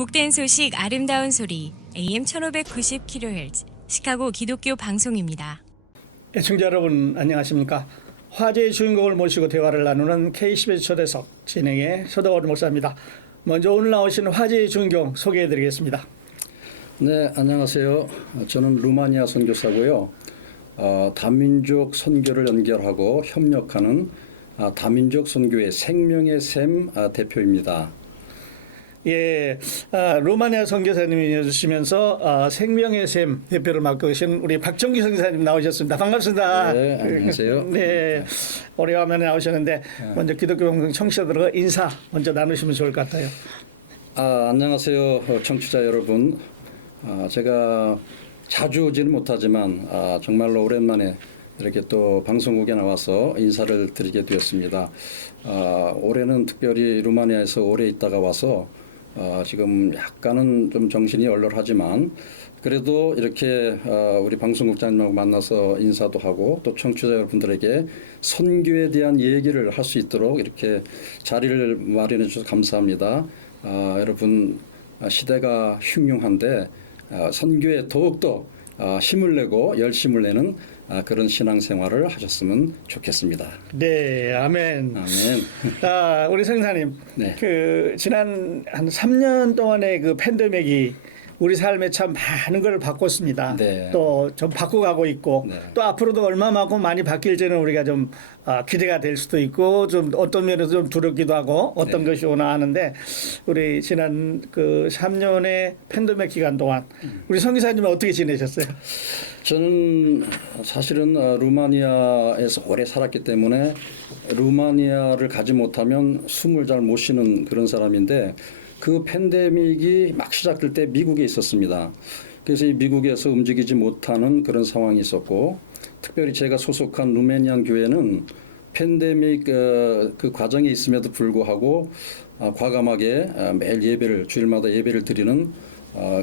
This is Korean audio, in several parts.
복된 소식 아름다운 소리 AM 1590kHz 시카고 기독교 방송입니다. 애청자 여러분 안녕하십니까? 화제의 주인공을 모시고 대화를 나누는 KCBS 초대석 진행의 서덕원 목사입니다. 먼저 오늘 나오신 화제의 주인공 소개해드리겠습니다. 네, 안녕하세요. 저는 루마니아 선교사고요. 다민족 선교를 연결하고 협력하는 다민족 선교회 생명의 샘 대표입니다. 예, 루마니아 선교사님이 해주시면서 생명의 샘 대표를 맡고 계신 우리 박정기 선교사님 나오셨습니다. 반갑습니다. 네, 안녕하세요. 네, 오래간만에 나오셨는데 먼저 기독교 방송 청취자들과 인사 먼저 나누시면 좋을 것 같아요. 안녕하세요, 청취자 여러분. 제가 자주 오지는 못하지만 정말로 오랜만에 이렇게 또 방송국에 나와서 인사를 드리게 되었습니다. 올해는 특별히 루마니아에서 오래 있다가 와서 지금 약간은 좀 정신이 얼얼하지만 그래도 이렇게 우리 방송국장님하고 만나서 인사도 하고 또 청취자 여러분들에게 선교에 대한 얘기를 할 수 있도록 이렇게 자리를 마련해 주셔서 감사합니다. 여러분 시대가 흉흉한데 선교에 더욱더 힘을 내고 열심을 내는 그런 신앙생활을 하셨으면 좋겠습니다. 네, 아멘. 아멘. 우리 선생님, 네. 그 지난 한 3년 동안의 그 팬데믹이 우리 삶에 참 많은 걸 바꿨습니다. 네. 또 좀 바꿔가고 있고 네. 또 앞으로도 얼마만큼 많이 바뀔지는 우리가 좀 기대가 될 수도 있고 좀 어떤 면에서 좀 두렵기도 하고 어떤 네. 것이 오나 하는데 우리 지난 그 3년의 팬데믹 기간 동안 우리 성 기사님은 어떻게 지내셨어요? 저는 사실은 루마니아에서 오래 살았기 때문에 루마니아를 가지 못하면 숨을 잘 못 쉬는 그런 사람인데 그 팬데믹이 막 시작될 때 미국에 있었습니다. 그래서 이 미국에서 움직이지 못하는 그런 상황이 있었고 특별히 제가 소속한 루메니안 교회는 팬데믹 그 과정에 있음에도 불구하고 과감하게 매일 예배를 주일마다 예배를 드리는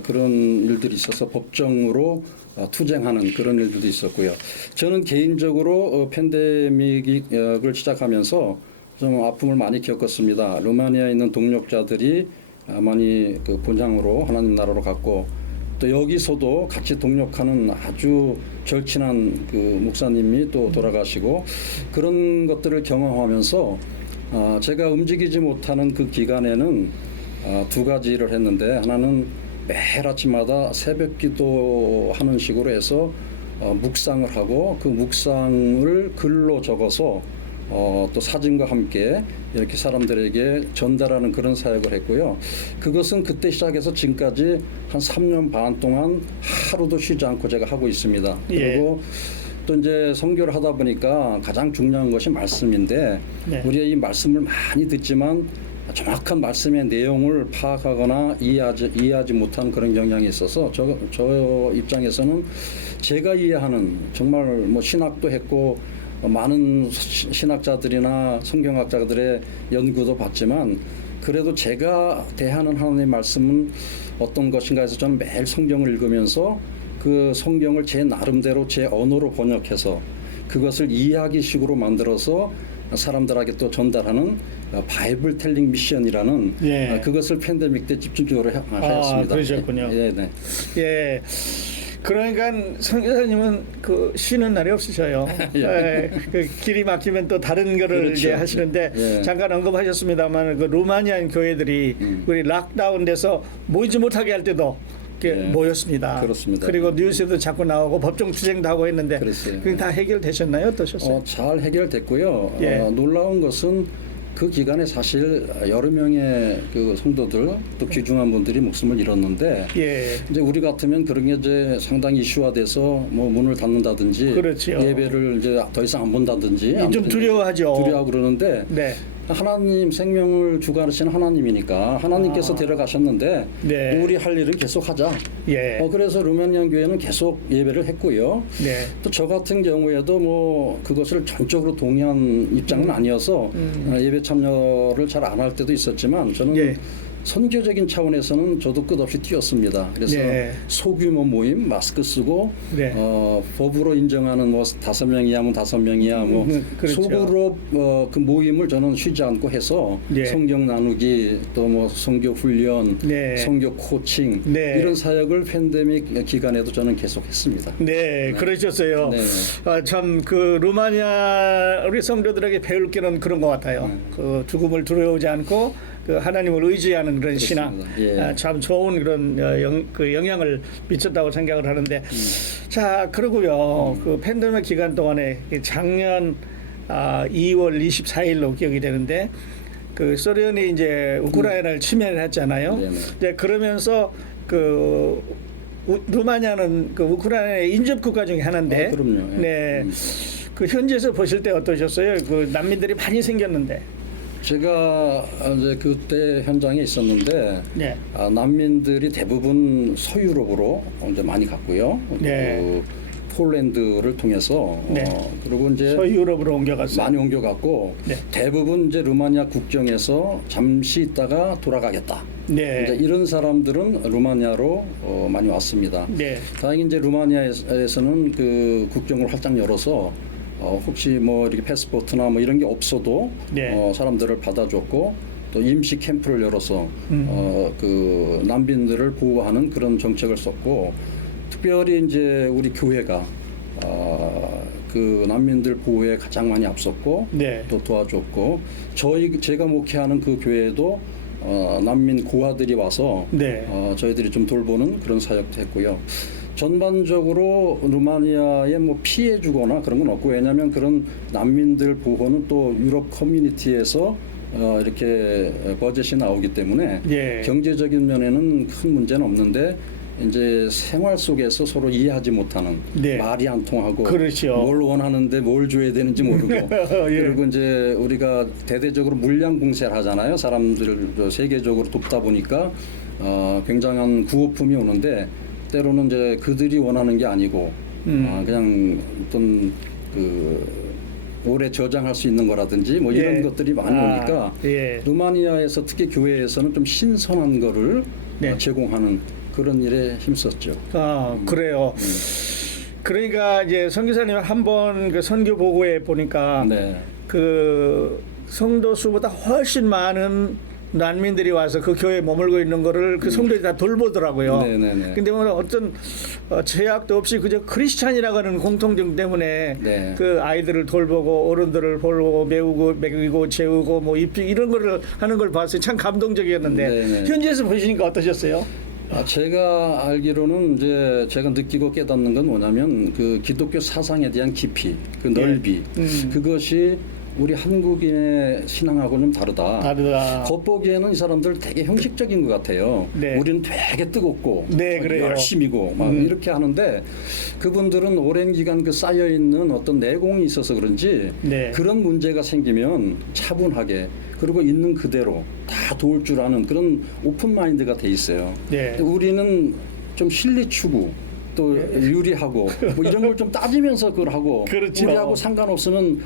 그런 일들이 있어서 법정으로 투쟁하는 그런 일들도 있었고요. 저는 개인적으로 팬데믹을 시작하면서 좀 아픔을 많이 겪었습니다. 루마니아에 있는 동력자들이 많이 그 본향으로 하나님 나라로 갔고 또 여기서도 같이 동력하는 아주 절친한 그 목사님이 또 돌아가시고 그런 것들을 경험하면서 제가 움직이지 못하는 그 기간에는 두 가지를 했는데 하나는 매일 아침마다 새벽 기도하는 식으로 해서 묵상을 하고 그 묵상을 글로 적어서 또 사진과 함께 이렇게 사람들에게 전달하는 그런 사역을 했고요. 그것은 그때 시작해서 지금까지 한 3년 반 동안 하루도 쉬지 않고 제가 하고 있습니다. 예. 그리고 또 이제 선교를 하다 보니까 가장 중요한 것이 말씀인데 네. 우리가 이 말씀을 많이 듣지만 정확한 말씀의 내용을 파악하거나 이해하지 못한 그런 경향이 있어서 저 입장에서는 제가 이해하는 정말 뭐 신학도 했고 많은 신학자들이나 성경학자들의 연구도 봤지만 그래도 제가 대하는 하나님의 말씀은 어떤 것인가 해서 저는 매일 성경을 읽으면서 그 성경을 제 나름대로 제 언어로 번역해서 그것을 이야기식으로 만들어서 사람들에게 또 전달하는 바이블 텔링 미션이라는 예. 그것을 팬데믹 때 집중적으로 하였습니다. 그러셨군요. 예, 네. 예. 그러니까 성 기사님은 그 쉬는 날이 없으셔요. 예. 그 길이 막히면 또 다른 거를 그렇죠. 이제 하시는데 예. 잠깐 언급하셨습니다만 그 루마니안 교회들이 우리 락다운돼서 모이지 못하게 할 때도 이렇게 예. 모였습니다. 그렇습니다. 그리고 뉴스에도 자꾸 나오고 법정 투쟁도 하고 했는데 그랬어요. 그게 다 해결되셨나요? 어떠셨어요? 잘 해결됐고요. 예. 놀라운 것은 그 기간에 사실 여러 명의 그 성도들 또 귀중한 분들이 목숨을 잃었는데 예. 이제 우리 같으면 그런 게 이제 상당히 이슈화돼서 뭐 문을 닫는다든지 그렇지요. 예배를 이제 더 이상 안 본다든지 좀 아무튼 두려워하죠. 두려워하고 그러는데 네. 하나님 생명을 주관하시는 하나님이니까 하나님께서 데려가셨는데 네. 우리 할 일은 계속 하자. 예. 그래서 루마니안 교회는 계속 예배를 했고요. 네. 또 저 같은 경우에도 뭐 그것을 전적으로 동의한 입장은 아니어서 예배 참여를 잘 안 할 때도 있었지만 저는 예. 선교적인 차원에서는 저도 끝없이 뛰었습니다. 그래서 네. 소규모 모임, 마스크 쓰고 네. 법으로 인정하는 뭐 5명이야, 뭐 5명이야, 뭐 그렇죠. 속으로 그 모임을 저는 쉬지 않고 해서 네. 성경 나누기, 또 뭐 성교 훈련, 네. 성교 코칭 네. 이런 사역을 팬데믹 기간에도 저는 계속했습니다. 네, 그러셨어요. 네. 참 그 루마니아 우리 성도들에게 배울 게는 그런 것 같아요. 그 죽음을 두려워하지 않고 그 하나님을 의지하는 그런 신앙, 예. 참 좋은 그런 그 영향을 미쳤다고 생각을 하는데, 자 그러고요. 그 팬데믹 기간 동안에 작년 2월 24일로 기억이 되는데. 그 소련이 이제 우크라이나를 침해를 했잖아요. 네네. 이제 그러면서 그 루마니아는 그 우크라이나의 인접 국가 중에 하나인데, 그럼요. 예. 네, 그 현지에서 보실 때 어떠셨어요? 그 난민들이 많이 생겼는데, 제가 이제 그때 현장에 있었는데 네, 난민들이 대부분 서유럽으로 이제 많이 갔고요. 네. 그 폴란드를 통해서 네. 그리고 이제 서유럽으로 옮겨갔어요. 많이 옮겨갔고 네. 대부분 이제 루마니아 국경에서 잠시 있다가 돌아가겠다. 네, 이제 이런 사람들은 루마니아로 많이 왔습니다. 네, 다행히 이제 루마니아에서는 그 국경을 활짝 열어서 혹시 뭐 이렇게 패스포트나 뭐 이런 게 없어도 네. 사람들을 받아줬고 또 임시 캠프를 열어서 그 난민들을 보호하는 그런 정책을 썼고 특별히 이제 우리 교회가 그 난민들 보호에 가장 많이 앞섰고 네. 또 도와줬고 제가 목회하는 그 교회에도 난민 고아들이 와서 네. 저희들이 좀 돌보는 그런 사역도 했고요. 전반적으로 루마니아에 뭐 피해 주거나 그런 건 없고 왜냐하면 그런 난민들 보호는 또 유럽 커뮤니티에서 이렇게 버젯이 나오기 때문에 예. 경제적인 면에는 큰 문제는 없는데 이제 생활 속에서 서로 이해하지 못하는 네. 말이 안 통하고 그렇죠. 뭘 원하는데 뭘 줘야 되는지 모르고 예. 그리고 이제 우리가 대대적으로 물량 공세를 하잖아요. 사람들을 세계적으로 돕다 보니까 굉장한 구호품이 오는데 때로는 이제 그들이 원하는 게 아니고 그냥 어떤 그 오래 저장할 수 있는 거라든지 뭐 이런 예. 것들이 많이 오니까 예. 루마니아에서 특히 교회에서는 좀 신선한 거를 네. 제공하는 그런 일에 힘썼죠. 그래요. 그러니까 이제 선교사님 한번 그 선교 보고에 보니까 네. 그 성도 수보다 훨씬 많은 난민들이 와서 그 교회에 머물고 있는 거를 그 성도들이 다 돌보더라고요. 네네네. 근데 뭐 어떤 제약도 없이 그저 크리스찬이라고 하는 공통점 때문에 네. 그 아이들을 돌보고 어른들을 보고 먹이고 재우고 뭐 이런 거를 하는 걸 봤어요. 참 감동적이었는데 네네. 현지에서 보시니까 어떠셨어요? 제가 알기로는 이제 제가 느끼고 깨닫는 건 뭐냐면 그 기독교 사상에 대한 깊이, 그 넓이, 그것이 우리 한국인의 신앙하고는 다르다. 겉보기에는 이 사람들 되게 형식적인 것 같아요. 네. 우리는 되게 뜨겁고 네, 그래요. 열심이고 막 이렇게 하는데 그분들은 오랜 기간 그 쌓여 있는 어떤 내공이 있어서 그런지 네. 그런 문제가 생기면 차분하게 그리고 있는 그대로 다 도울 줄 아는 그런 오픈 마인드가 돼 있어요. 네. 근데 우리는 좀 실리 추구 또 유리하고 뭐 이런 걸 좀 따지면서 그걸 하고 그렇죠. 우리하고 상관없으면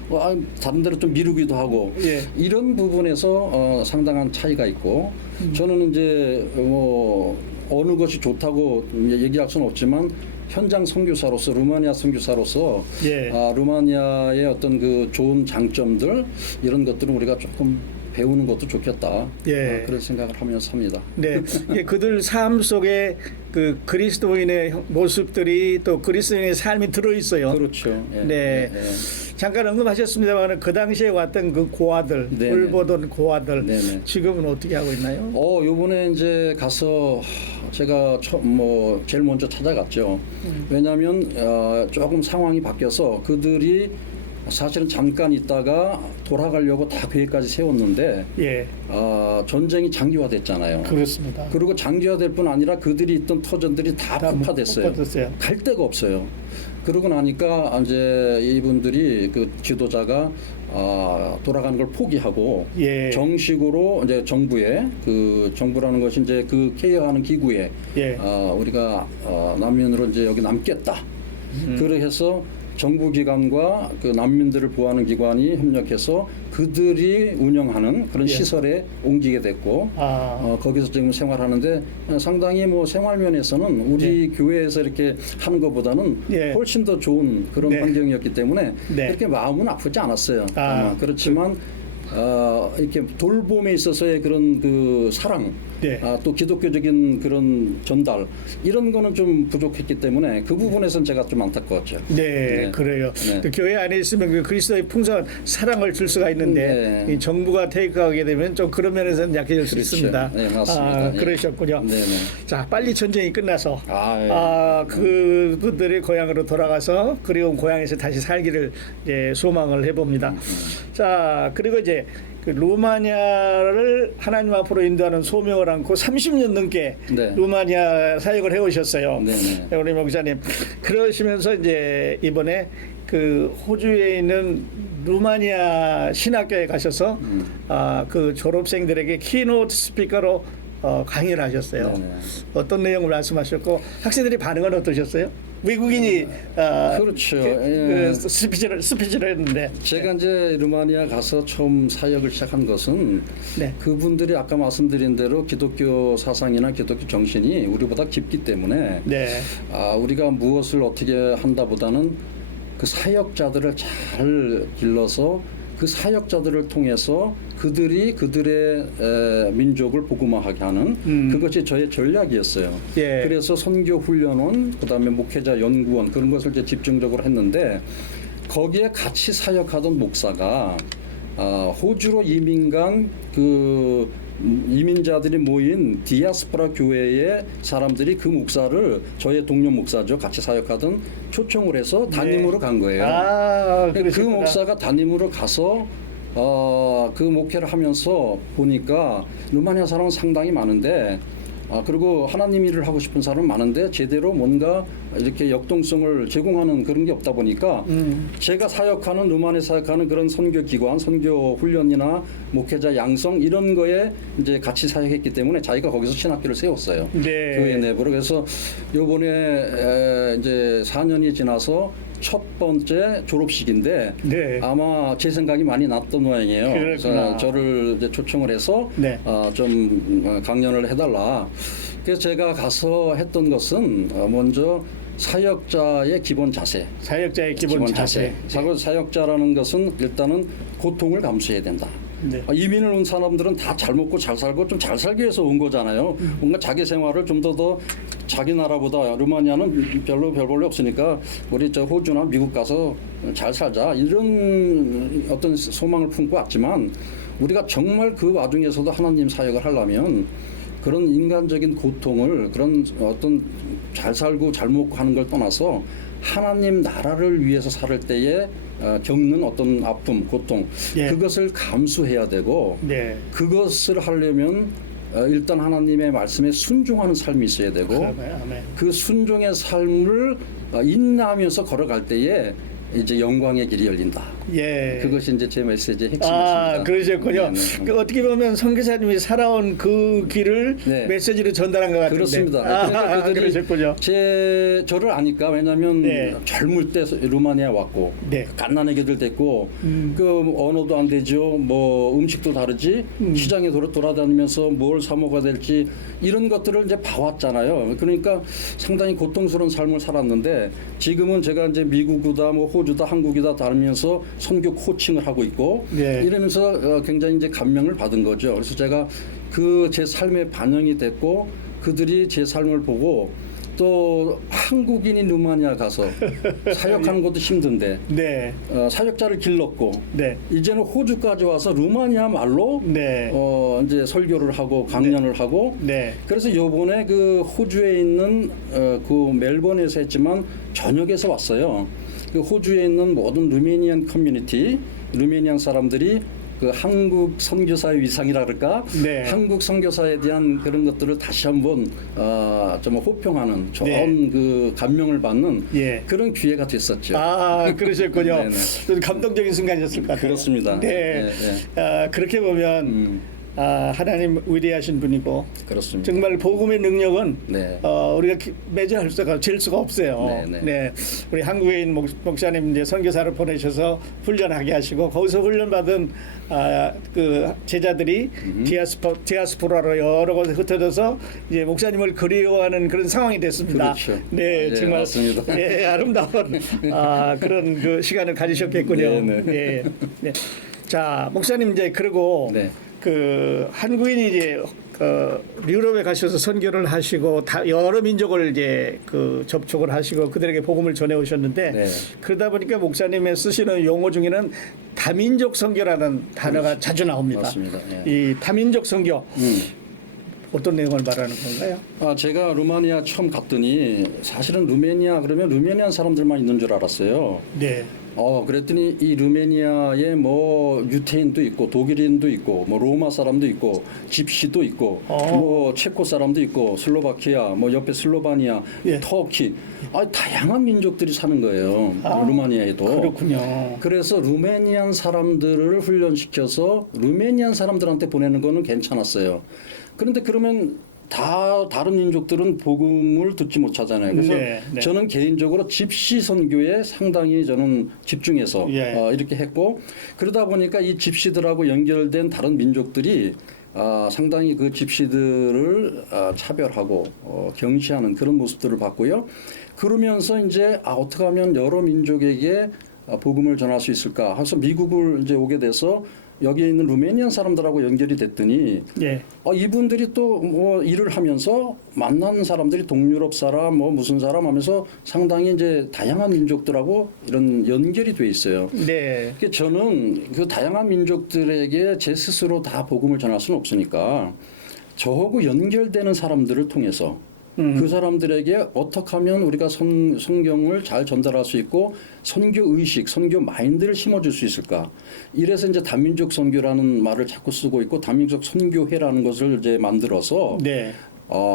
다른 데로 좀 미루기도 하고 예. 이런 부분에서 상당한 차이가 있고 저는 이제 뭐 어느 것이 좋다고 얘기할 수는 없지만 현장 선교사로서 루마니아 선교사로서 예. 루마니아의 어떤 그 좋은 장점들 이런 것들은 우리가 조금 배우는 것도 좋겠다. 예. 그런 생각을 하면서 합니다. 네, 예, 그들 삶 속에 그 그리스도인의 모습들이 또 그리스도인의 삶이 들어 있어요. 그렇죠. 예, 네. 예, 예. 잠깐 언급하셨습니다만 그 당시에 왔던 그 고아들, 네네. 돌보던 고아들 네네. 지금은 어떻게 하고 있나요? 요번에 이제 가서 제가 제일 먼저 찾아갔죠. 왜냐하면 조금 상황이 바뀌어서 그들이 사실은 잠깐 있다가 돌아가려고 다 계획까지 세웠는데 예, 전쟁이 장기화됐잖아요. 그렇습니다. 그리고 장기화될 뿐 아니라 그들이 있던 터전들이 다 폭파됐어요. 폭파됐어요. 갈 데가 없어요. 그러고 나니까 이제 이분들이 그 지도자가 돌아가는 걸 포기하고 예. 정식으로 이제 정부라는 것이 이제 그 케어하는 기구에 예. 우리가 난민으로 이제 여기 남겠다. 그래서 정부기관과 그 난민들을 보호하는 기관이 협력해서 그들이 운영하는 그런 예. 시설에 옮기게 됐고 거기서 지금 생활하는데 상당히 뭐 생활면에서는 우리 교회에서 이렇게 하는 것보다는 예. 훨씬 더 좋은 그런 네. 환경이었기 때문에 네. 그렇게 마음은 아프지 않았어요. 아, 그렇지만 이렇게 돌봄에 있어서의 그런 그 사랑, 네. 또 기독교적인 그런 전달 이런 거는 좀 부족했기 때문에 그 부분에서는 제가 좀 안타까웠죠. 네, 그래요. 네. 또 교회 안에 있으면 그 그리스도의 풍성한 사랑을 줄 수가 있는데 네. 이 정부가 테이크하게 되면 좀 그런 면에서는 약해질 수 그렇죠. 있습니다. 네, 맞습니다. 예. 그러셨군요. 네, 네. 자, 빨리 전쟁이 끝나서 예. 그분들의 고향으로 돌아가서 그리운 고향에서 다시 살기를 이제 소망을 해봅니다. 자, 그리고 이제 그 루마니아를 하나님 앞으로 인도하는 소명을 안고 30년 넘게 네. 루마니아 사역을 해오셨어요. 네, 네. 우리 목사님 그러시면서 이제 이번에 그 호주에 있는 루마니아 신학교에 가셔서 그 졸업생들에게 키노트 스피커로 강의를 하셨어요. 네, 네. 어떤 내용을 말씀하셨고 학생들의 반응은 어떠셨어요? 외국인이 그렇죠. 스피치를 했는데 제가 이제 루마니아 가서 처음 사역을 시작한 것은 네. 그분들이 아까 말씀드린 대로 기독교 사상이나 기독교 정신이 우리보다 깊기 때문에 네. 우리가 무엇을 어떻게 한다보다는 그 사역자들을 잘 길러서 그 사역자들을 통해서 그들이 그들의 민족을 복음화하게 하는 그것이 저의 전략이었어요. 예. 그래서 선교 훈련원, 그다음에 목회자 연구원 그런 것을 이제 집중적으로 했는데 거기에 같이 사역하던 목사가 호주로 이민 간 그 이민자들이 모인 디아스포라 교회의 사람들이 그 목사를 저의 동료 목사죠. 같이 사역하던 초청을 해서 담임으로 간 거예요. 그 그러셨구나. 목사가 담임으로 가서 그 목회를 하면서 보니까 루마니아 사람은 상당히 많은데 그리고 하나님 일을 하고 싶은 사람은 많은데 제대로 뭔가 이렇게 역동성을 제공하는 그런 게 없다 보니까 제가 사역하는 루마니아 사역하는 그런 선교 기관, 선교 훈련이나 목회자 양성 이런 거에 이제 같이 사역했기 때문에 자기가 거기서 신학교를 세웠어요. 네. 교회 내부로. 그래서 요번에 이제 4년이 지나서 첫 번째 졸업식인데 네. 아마 제 생각이 많이 났던 모양이에요. 그렇구나. 그래서 저를 이제 초청을 해서 네. 좀 강연을 해달라. 그래서 제가 가서 했던 것은 먼저 사역자의 기본 자세. 사역자의 기본 자세. 사역자라는 것은 일단은 고통을 감수해야 된다. 네. 이민을 온 사람들은 다 잘 먹고 잘 살고 좀 잘 살기 위해서 온 거잖아요. 뭔가 자기 생활을 좀 더 자기 나라보다 루마니아는 별로 별 볼일 없으니까 우리 저 호주나 미국 가서 잘 살자 이런 어떤 소망을 품고 왔지만 우리가 정말 그 와중에서도 하나님 사역을 하려면 그런 인간적인 고통을 그런 어떤 잘 살고 잘 먹고 하는 걸 떠나서 하나님 나라를 위해서 살 때에 겪는 어떤 아픔, 고통 예. 그것을 감수해야 되고 네. 그것을 하려면 일단 하나님의 말씀에 순종하는 삶이 있어야 되고 아멘. 그 순종의 삶을 인내하면서 걸어갈 때에 이제 영광의 길이 열린다. 예. 그것이 이제 제 메시지의 핵심이었습니다. 그러셨군요. 네네. 그 어떻게 보면 선교사님이 살아온 그 길을 네. 메시지로 전달한 것 같은데. 그렇습니다. 그러니까 그들이 그러셨군요. 저를 아니까 왜냐하면 네. 젊을 때 루마니아 왔고 네. 갓난아기들 됐고 그 언어도 안 되죠. 뭐 음식도 다르지. 시장에 돌아다니면서 뭘 사 먹어야 될지 이런 것들을 이제 봐왔잖아요. 그러니까 상당히 고통스러운 삶을 살았는데 지금은 제가 이제 미국이다, 뭐 호주다, 한국이다 다니면서 선교 코칭을 하고 있고 네. 이러면서 굉장히 이제 감명을 받은 거죠. 그래서 제가 그 제 삶에 반영이 됐고 그들이 제 삶을 보고 또 한국인이 루마니아 가서 사역하는 것도 힘든데 네. 사역자를 길렀고 네. 이제는 호주까지 와서 루마니아 말로 네. 이제 설교를 하고 강연을 하고 네. 그래서 요번에 그 호주에 있는 그 멜번에서 했지만 저녁에서 왔어요. 그 호주에 있는 모든 루메니안 커뮤니티, 루메니안 사람들이 그 한국 선교사의 위상이라 그럴까? 네. 한국 선교사에 대한 그런 것들을 다시 한번 좀 호평하는 좋은 네. 그 감명을 받는 예. 그런 기회가 됐었죠. 그러셨군요. 네네. 감동적인 순간이었을 것 같아요. 그렇습니다. 네. 네, 그렇게 보면 하나님 위대하신 분이고 그렇습니다. 정말 복음의 능력은 네. 우리가 매주할 수가 잴 수가 없어요. 네, 네. 네, 우리 한국에 있는 목사님 이제 선교사를 보내셔서 훈련하게 하시고 거기서 훈련받은 그 제자들이 디아스포라로 여러 곳에 흩어져서 이제 목사님을 그리워하는 그런 상황이 됐습니다. 그렇죠. 네, 네, 정말 맞습니다. 네, 아름다운 그런 그 시간을 가지셨겠군요. 네, 네. 네, 네. 자, 목사님 이제 그리고 네. 그 한국인이 이제 유럽에 가셔서 선교를 하시고 여러 민족을 이제 그 접촉을 하시고 그들에게 복음을 전해 오셨는데 네. 그러다 보니까 목사님의 쓰시는 용어 중에는 다민족 선교라는 단어가 자주 나옵니다. 맞습니다. 네. 이 다민족 선교 어떤 내용을 말하는 건가요? 제가 루마니아 처음 갔더니 사실은 루메니아 그러면 루메니안 사람들만 있는 줄 알았어요. 네. 그랬더니 이 루메니아에 뭐 유태인도 있고 독일인도 있고 뭐 로마 사람도 있고 집시도 있고 뭐 체코 사람도 있고 슬로바키아 뭐 옆에 슬로바니아 예. 터키 다양한 민족들이 사는 거예요. 루마니아에도. 그렇군요. 그래서 루메니안 사람들을 훈련시켜서 루메니안 사람들한테 보내는 거는 괜찮았어요. 그런데 그러면 다른 민족들은 복음을 듣지 못하잖아요. 그래서 네, 네. 저는 개인적으로 집시 선교에 상당히 저는 집중해서 예. 이렇게 했고 그러다 보니까 이 집시들하고 연결된 다른 민족들이 상당히 그 집시들을 차별하고 경시하는 그런 모습들을 봤고요. 그러면서 이제 어떻게 하면 여러 민족에게 복음을 전할 수 있을까 해서 미국을 이제 오게 돼서 여기에 있는 루메니안 사람들하고 연결이 됐더니 예. 이분들이 또 뭐 일을 하면서 만난 사람들이 동유럽 사람 뭐 무슨 사람 하면서 상당히 이제 다양한 민족들하고 이런 연결이 돼 있어요. 네. 그러니까 저는 그 다양한 민족들에게 제 스스로 다 복음을 전할 수는 없으니까 저하고 연결되는 사람들을 통해서 그 사람들에게 어떻게 하면 우리가 성경을 잘 전달할 수 있고 선교 의식, 선교 마인드를 심어줄 수 있을까? 이래서 이제 다민족 선교라는 말을 자꾸 쓰고 있고 다민족 선교회라는 것을 이제 만들어서 네.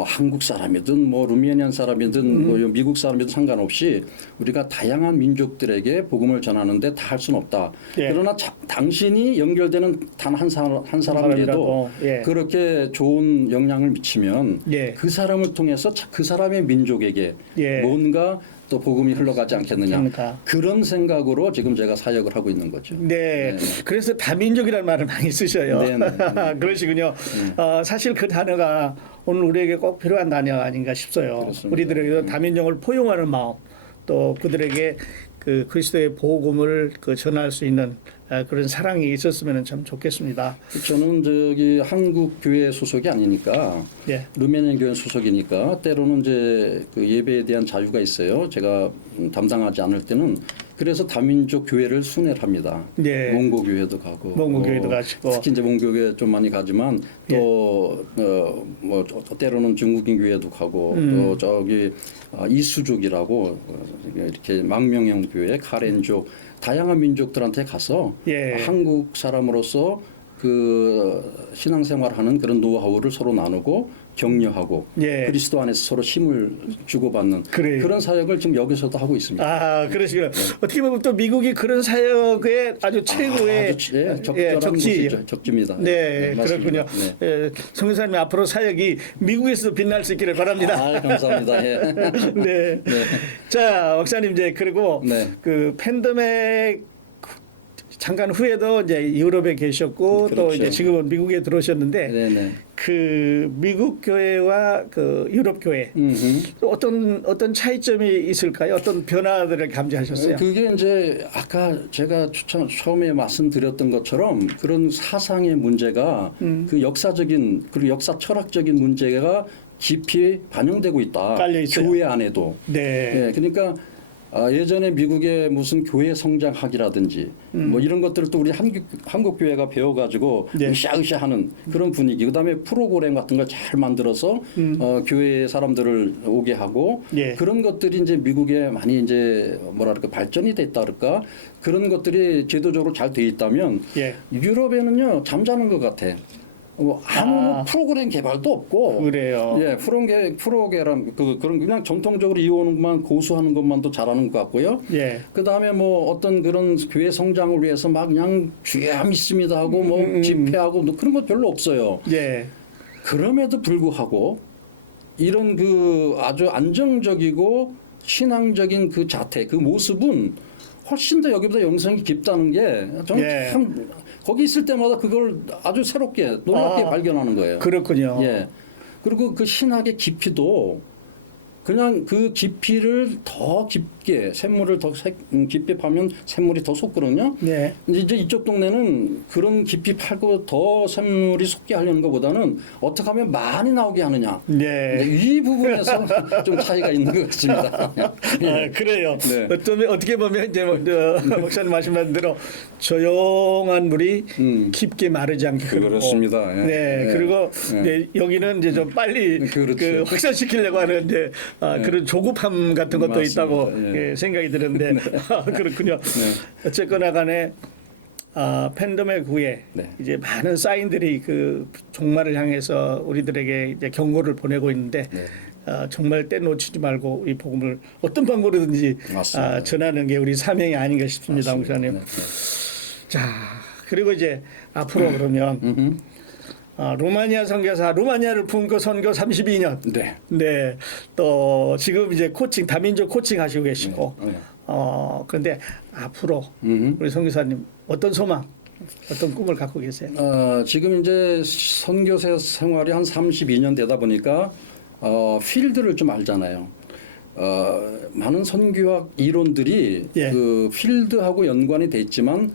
한국 사람이든 뭐 루미니안 사람이든 뭐 미국 사람이든 상관없이 우리가 다양한 민족들에게 복음을 전하는데 다 할 수는 없다. 예. 그러나 당신이 연결되는 단 한 사람이라도 사람이라도, 예. 그렇게 좋은 영향을 미치면 예. 그 사람을 통해서 그 사람의 민족에게 예. 뭔가 또 복음이 흘러가지 않겠느냐. 그러니까. 그런 생각으로 지금 제가 사역을 하고 있는 거죠. 네. 그래서 다민족이라는 말을 많이 쓰셔요. 네, 네, 그러시군요. 사실 그 단어가 오늘 우리에게 꼭 필요한 단어 아닌가 싶어요. 그렇습니다. 우리들에게 다민족을 포용하는 마음, 또 그들에게 그 그리스도의 복음을 전할 수 있는 그런 사랑이 있었으면 참 좋겠습니다. 저는 저기 한국 교회 소속이 아니니까 예. 루메니안 교회 소속이니까 때로는 이제 그 예배에 대한 자유가 있어요. 제가 담당하지 않을 때는 그래서 다민족 교회를 순회를 합니다. 네. 몽고 교회도 가고, 몽고 교회도 가시고. 특히 이제 몽고 교회 좀 많이 가지만 또 뭐 때로는 중국인 교회도 가고 또 저기 이수족이라고 이렇게 망명형 교회, 카렌족 다양한 민족들한테 가서 예. 한국 사람으로서 그 신앙생활하는 그런 노하우를 서로 나누고 격려하고 예. 그리스도 안에서 서로 힘을 주고받는 그래요. 그런 사역을 지금 여기서도 하고 있습니다. 그러시구나. 어떻게 보면 또 미국이 그런 사역의 아주 최고의 적절한 적지. 적지입니다. 네, 맞습니다. 그렇군요. 성교사님 앞으로 사역이 미국에서 빛날 수 있기를 바랍니다. 감사합니다. 예. 네. 자, 목사님 이제 그리고 네. 그 팬데믹 잠깐 후에도 이제 유럽에 계셨고 또 그렇죠. 이제 지금은 미국에 들어오셨는데 네네. 그 미국 교회와 그 유럽 교회 어떤 차이점이 있을까요? 어떤 변화들을 감지하셨어요? 그게 이제 아까 제가 처음에 말씀드렸던 것처럼 그런 사상의 문제가 그 역사적인 그리고 역사 철학적인 문제가 깊이 반영되고 있다. 깔려 있어요. 교회 안에도. 네. 그러니까 예전에 미국의 무슨 교회 성장학이라든지 뭐 이런 것들을 또 우리 한국 교회가 배워가지고 네. 으쌰으쌰하는 그런 분위기. 그다음에 프로그램 같은 걸 잘 만들어서 교회 사람들을 오게 하고 예. 그런 것들이 이제 미국에 많이 이제 뭐랄까 발전이 됐다 그럴까 그런 것들이 제도적으로 잘 돼 있다면 예. 유럽에는요 잠자는 것 같아. 아무 프로그램 개발도 없고 그래요. 예, 프로그램 그런 그냥 정통적으로 이어오는 것만 고수하는 것만도 잘하는 것 같고요. 예. 그 다음에 뭐 어떤 그런 교회 성장을 위해서 막 그냥 죄함 있습니다 하고 뭐 집회하고 뭐 그런 것 별로 없어요. 예. 그럼에도 불구하고 이런 그 아주 안정적이고 신앙적인 그 자태, 그 모습은 훨씬 더 여기보다 영성이 깊다는 게 저는 예. 참 거기 있을 때마다 그걸 아주 새롭게 놀랍게 발견하는 거예요. 그렇군요. 예. 그리고 그 신학의 깊이도 그냥 그 깊이를 더 깊게 샘물을 더 깊이 파면 샘물이 더 솟거든요. 네. 이제 이쪽 동네는 그런 깊이 팔고 더 샘물이 솟게 하려는 것보다는 어떻게 하면 많이 나오게 하느냐. 네. 이 부분에서 좀 차이가 있는 것 같습니다. 아, 그래요. 네. 어떻게 보면 이제 목사님 말씀하신 대로 조용한 물이 깊게 마르지 않게 흐르고. 그렇습니다. 예. 네. 예. 그리고 예. 이제 여기는 이제 좀 빨리 그렇죠. 그 확산시키려고 하는 이제 그런 조급함 같은 것도 맞습니다. 있다고 예. 생각이 드는데 그렇군요. 어쨌거나 간에 팬덤의 후에 네. 이제 많은 사인들이 그 종말을 향해서 우리들에게 이제 경고를 보내고 있는데 네. 정말 때 놓치지 말고 이 복음을 어떤 방법으로든지 맞습니다. 전하는 게 우리 사명이 아닌가 싶습니다, 목사님. 네. 자, 그리고 이제 앞으로 그러면 루마니아 선교사, 루마니아를 품고 선교 32년. 네. 네. 또 지금 이제 코칭, 다민족 코칭 하시고 계시고. 네. 그런데 앞으로 우리 선교사님 어떤 소망, 어떤 꿈을 갖고 계세요? 지금 이제 선교사 생활이 한 32년 되다 보니까 필드를 좀 알잖아요. 많은 선교학 이론들이 예. 그 필드하고 연관이 돼 있지만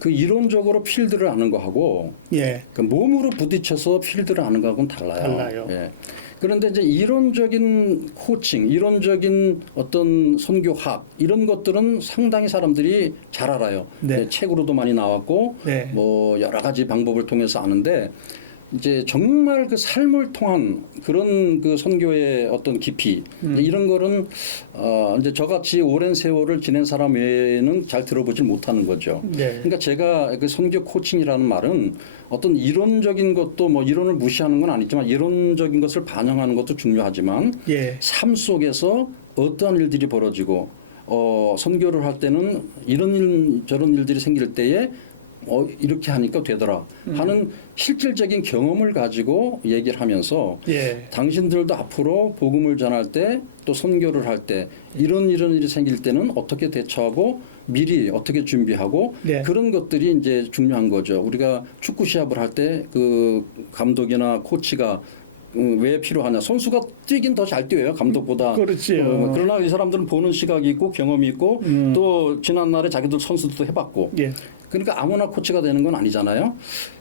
그 이론적으로 필드를 아는 거하고 예. 그 몸으로 부딪혀서 필드를 아는 거하고는 달라요. 달라요. 예. 그런데 이제 이론적인 코칭, 이론적인 어떤 선교학 이런 것들은 상당히 사람들이 잘 알아요. 네. 예, 책으로도 많이 나왔고 네. 뭐 여러 가지 방법을 통해서 아는데 이제 정말 그 삶을 통한 그런 그 선교의 어떤 깊이 이런 거는 이제 저같이 오랜 세월을 지낸 사람 외에는 잘 들어보질 못하는 거죠. 네. 그러니까 제가 그 선교 코칭이라는 말은 어떤 이론적인 것도 뭐 이론을 무시하는 건 아니지만 이론적인 것을 반영하는 것도 중요하지만 예. 삶 속에서 어떠한 일들이 벌어지고 선교를 할 때는 이런 일 저런 일들이 생길 때에 이렇게 하니까 되더라 하는 실질적인 경험을 가지고 얘기를 하면서 예. 당신들도 앞으로 복음을 전할 때 또 선교를 할 때 이런 일이 생길 때는 어떻게 대처하고 미리 어떻게 준비하고 네. 그런 것들이 이제 중요한 거죠. 우리가 축구 시합을 할 때 그 감독이나 코치가 왜 필요하냐? 선수가 뛰긴 더 잘 뛰어요 감독보다. 그렇지요. 그러나 이 사람들은 보는 시각이 있고 경험이 있고 또 지난날에 자기들 선수들도 해봤고. 예. 그러니까 아무나 코치가 되는 건 아니잖아요.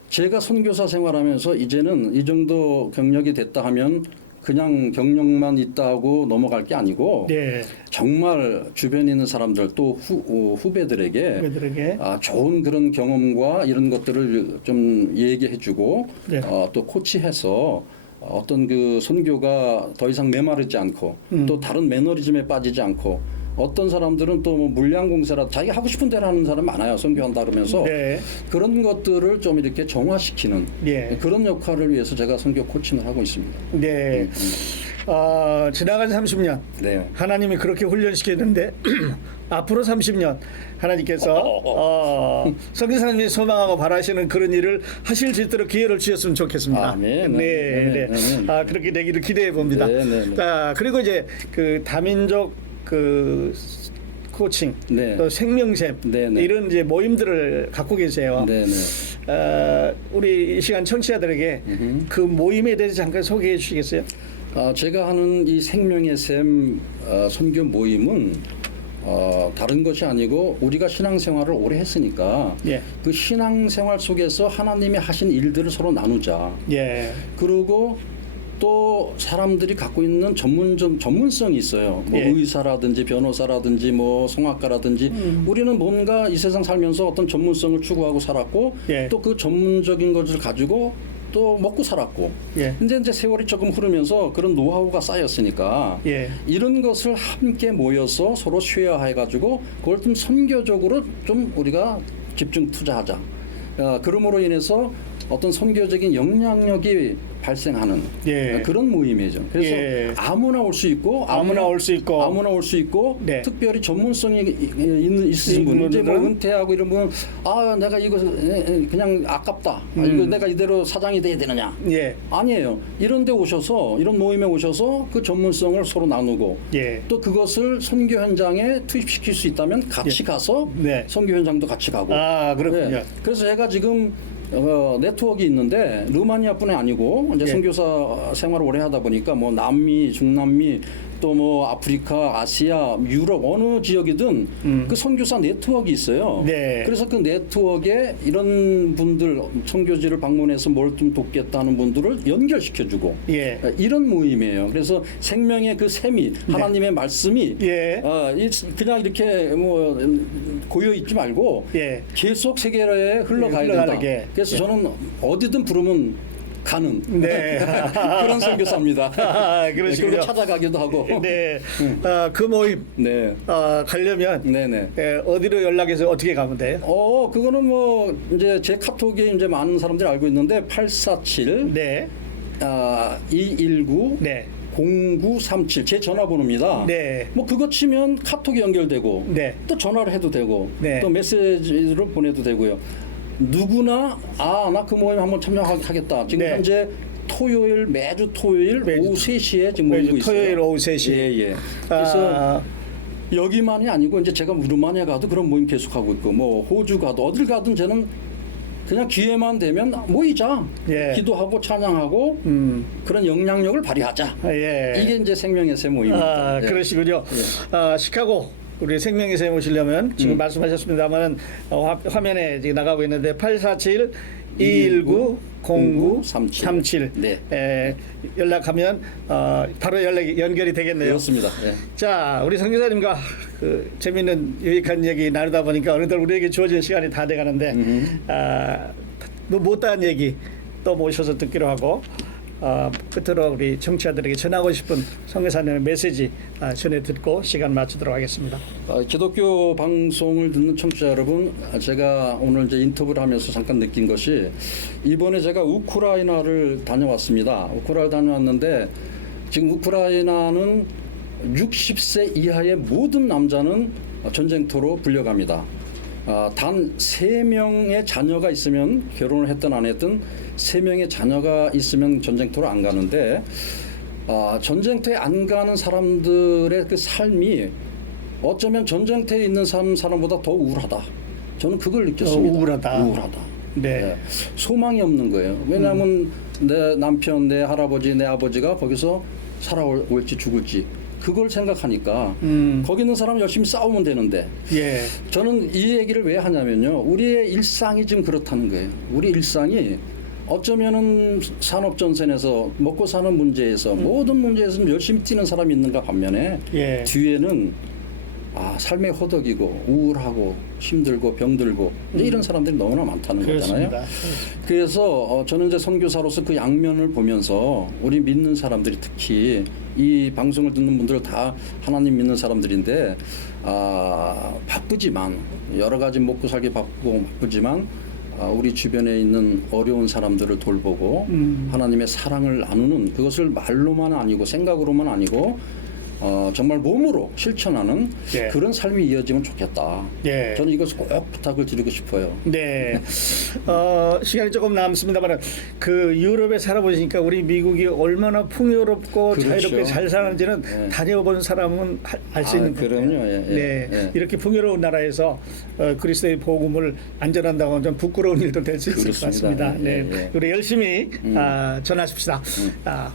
제가 선교사 생활하면서 이제는 이 정도 경력이 됐다 하면 그냥 경력만 있다 하고 넘어갈 게 아니고 네. 정말 주변에 있는 사람들 또 후배들에게 후배들에게 좋은 그런 경험과 이런 것들을 좀 얘기해주고 네. 또 코치해서 어떤 그 선교가 더 이상 메마르지 않고 또 다른 매너리즘에 빠지지 않고 어떤 사람들은 또 뭐 물량공사라 자기 하고 싶은 대로 하는 사람 많아요. 선교한다 그러면서 네. 그런 것들을 좀 이렇게 정화시키는 예. 그런 역할을 위해서 제가 선교 코칭을 하고 있습니다. 네. 지나간 30년 네. 하나님이 그렇게 훈련시켰는데 앞으로 30년 하나님께서 선교사님이 소망하고 바라시는 그런 일을 하실 수 있도록 기회를 주셨으면 좋겠습니다. 아멘. 네, 네. 그렇게 되기를 기대해 봅니다. 네, 네, 네. 자, 그리고 이제 그 다민족 그 코칭, 네. 또 생명샘 네, 네. 이런 이제 모임들을 갖고 계세요. 네, 네. 우리 이 시간 청취자들에게 그 모임에 대해서 잠깐 소개해 주시겠어요? 제가 하는 이 생명의 샘 선교 모임은 다른 것이 아니고 우리가 신앙생활을 오래 했으니까 예. 그 신앙생활 속에서 하나님이 하신 일들을 서로 나누자. 예. 그리고 또 사람들이 갖고 있는 전문성이 있어요. 뭐 예. 의사라든지 변호사라든지 뭐 성악가라든지 우리는 뭔가 이 세상 살면서 어떤 전문성을 추구하고 살았고 예. 또 그 전문적인 것을 가지고 또 먹고 살았고. 예. 근데 이제 세월이 조금 흐르면서 그런 노하우가 쌓였으니까 예. 이런 것을 함께 모여서 서로 쉐어해 가지고 그걸 좀 선교적으로 좀 우리가 집중 투자하자. 그러므로 인해서 어떤 선교적인 영향력이 발생하는 예. 그런 모임이죠. 그래서 예. 아무나 올 수 있고 아무나 올 수 있고 아무나 올 수 있고 네. 특별히 전문성이 있으신 분, 이제 뭐 분들은? 은퇴하고 이런 분은 내가 이거 그냥 아깝다. 이거 내가 이대로 사장이 돼야 되느냐? 예. 아니에요. 이런 데 오셔서 이런 모임에 오셔서 그 전문성을 서로 나누고 예. 또 그것을 선교 현장에 투입시킬 수 있다면 같이 가서 네. 선교 현장도 같이 가고. 아, 그렇군요. 네. 그래서 제가 지금 네트워크 있는데 루마니아뿐이 아니고 이제 예. 선교사 생활을 오래 하다 보니까 뭐 남미, 중남미 또 뭐 아프리카, 아시아, 유럽 어느 지역이든 그 선교사 네트워크 있어요. 네. 그래서 그 네트워크에 이런 분들 선교지를 방문해서 뭘 좀 돕겠다는 분들을 연결시켜주고 예. 이런 모임이에요. 그래서 생명의 그 셈이 하나님의 말씀이 예. 그냥 이렇게 뭐 고여 있지 말고 예. 계속 세계에 흘러가야 흘러가게. 된다. 그래서 예. 저는 어디든 부르면 가는 네. 그런 선교사입니다. 아, 그러시군요. 그리고 찾아가기도 하고. 네. 그 모임 네. 가려면 네네. 어디로 연락해서 어떻게 가면 돼요? 그거는 뭐 이제 제 카톡에 이제 많은 사람들이 알고 있는데 847 네. 219 네. 0937 제 전화번호입니다. 네. 뭐 그거 치면 카톡이 연결되고 네. 또 전화를 해도 되고 네. 또 메시지로 보내도 되고요. 누구나 나 그 모임 한번 참여하겠다. 지금 네. 현재 매주 토요일 오후 3시에 지금 모이고 있어요. 토요일 오후 3시. 예. 그래서 여기만이 아니고 이제 제가 루마니아 가도 그런 모임 계속하고 있고 뭐 호주 가도 어딜 가든 저는 그냥 기회만 되면 모이자. 예. 기도하고 찬양하고 그런 영향력을 발휘하자. 예. 이게 이제 생명의 새 모임입니다. 예. 그러시군요. 시카고 우리 생명의 샘 오시려면 지금 말씀하셨습니다만은 화면에 지금 나가고 있는데 847 219 0937 네. 연락하면 바로 연결이 되겠네요. 그렇습니다. 예. 자, 우리 선교사님과 그 재미있는 유익한 얘기 나누다 보니까 어느덧 우리에게 주어진 시간이 다 돼가는데 못다한 얘기 또 모셔서 듣기로 하고 끝으로 우리 청취자들에게 전하고 싶은 선교사님의 메시지 전해 듣고 시간 마치도록 하겠습니다. 기독교 방송을 듣는 청취자 여러분, 제가 오늘 이제 인터뷰를 하면서 잠깐 느낀 것이 이번에 제가 우크라이나를 다녀왔습니다. 우크라이나 다녀왔는데 지금 우크라이나는 60세 이하의 모든 남자는 전쟁터로 불려갑니다. 단 3명의 자녀가 있으면 결혼을 했든 안 했든 3명의 자녀가 있으면 전쟁터로 안 가는데 전쟁터에 안 가는 사람들의 그 삶이 어쩌면 전쟁터에 있는 사람보다 더 우울하다. 저는 그걸 느꼈습니다. 우울하다. 네. 소망이 없는 거예요. 왜냐하면 내 남편, 내 할아버지, 내 아버지가 거기서 살아올지 죽을지 그걸 생각하니까 거기 있는 사람 열심히 싸우면 되는데 예. 저는 이 얘기를 왜 하냐면요. 우리의 일상이 지금 그렇다는 거예요. 우리 일상이 어쩌면은 산업전선에서 먹고 사는 문제에서 모든 문제에서 열심히 뛰는 사람이 있는가 반면에 예. 뒤에는 삶에 허덕이고 우울하고 힘들고 병들고 이제 이런 사람들이 너무나 많다는 그렇습니다. 거잖아요. 그래서 저는 이제 선교사로서 그 양면을 보면서 우리 믿는 사람들이 특히 이 방송을 듣는 분들 다 하나님 믿는 사람들인데 바쁘지만 여러 가지 먹고 살기 바쁘지만 우리 주변에 있는 어려운 사람들을 돌보고 하나님의 사랑을 나누는 그것을 말로만 아니고 생각으로만 아니고 정말 몸으로 실천하는 예. 그런 삶이 이어지면 좋겠다. 예. 저는 이것을 꼭 부탁을 드리고 싶어요. 네. 시간이 조금 남습니다만 그 유럽에 살아보시니까 우리 미국이 얼마나 풍요롭고 그렇죠. 자유롭게 잘 사는지는 네. 다녀본 사람은 알 수 있는 거예요. 그럼요. 네. 예. 이렇게 풍요로운 나라에서 그리스도의 복음을 안전한다고 하면 좀 부끄러운 일도 될 수 있을 것 같습니다. 네. 우리 열심히 전하십시다.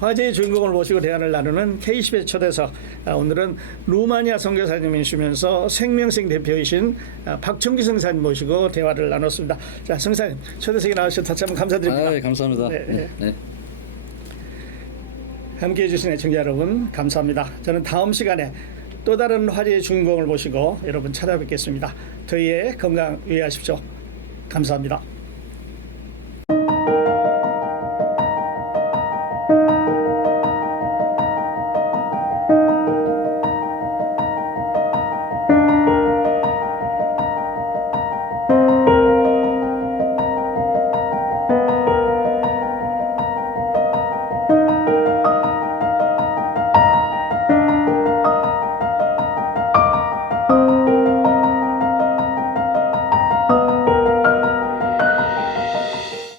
화제의 주인공을 모시고 대화를 나누는 KCBS 초대석. 오늘은 루마니아 선교사님이시면서 생명생 대표이신 박청기 선사님 모시고 대화를 나눴습니다. 자, 선사님 초대석에 나오셔서 다시 한번 감사드립니다. 감사합니다. 네. 함께해 주신 애청자 여러분 감사합니다. 저는 다음 시간에 또 다른 화제의 주인공을 모시고 여러분 찾아뵙겠습니다. 저희의 건강 유의하십시오. 감사합니다.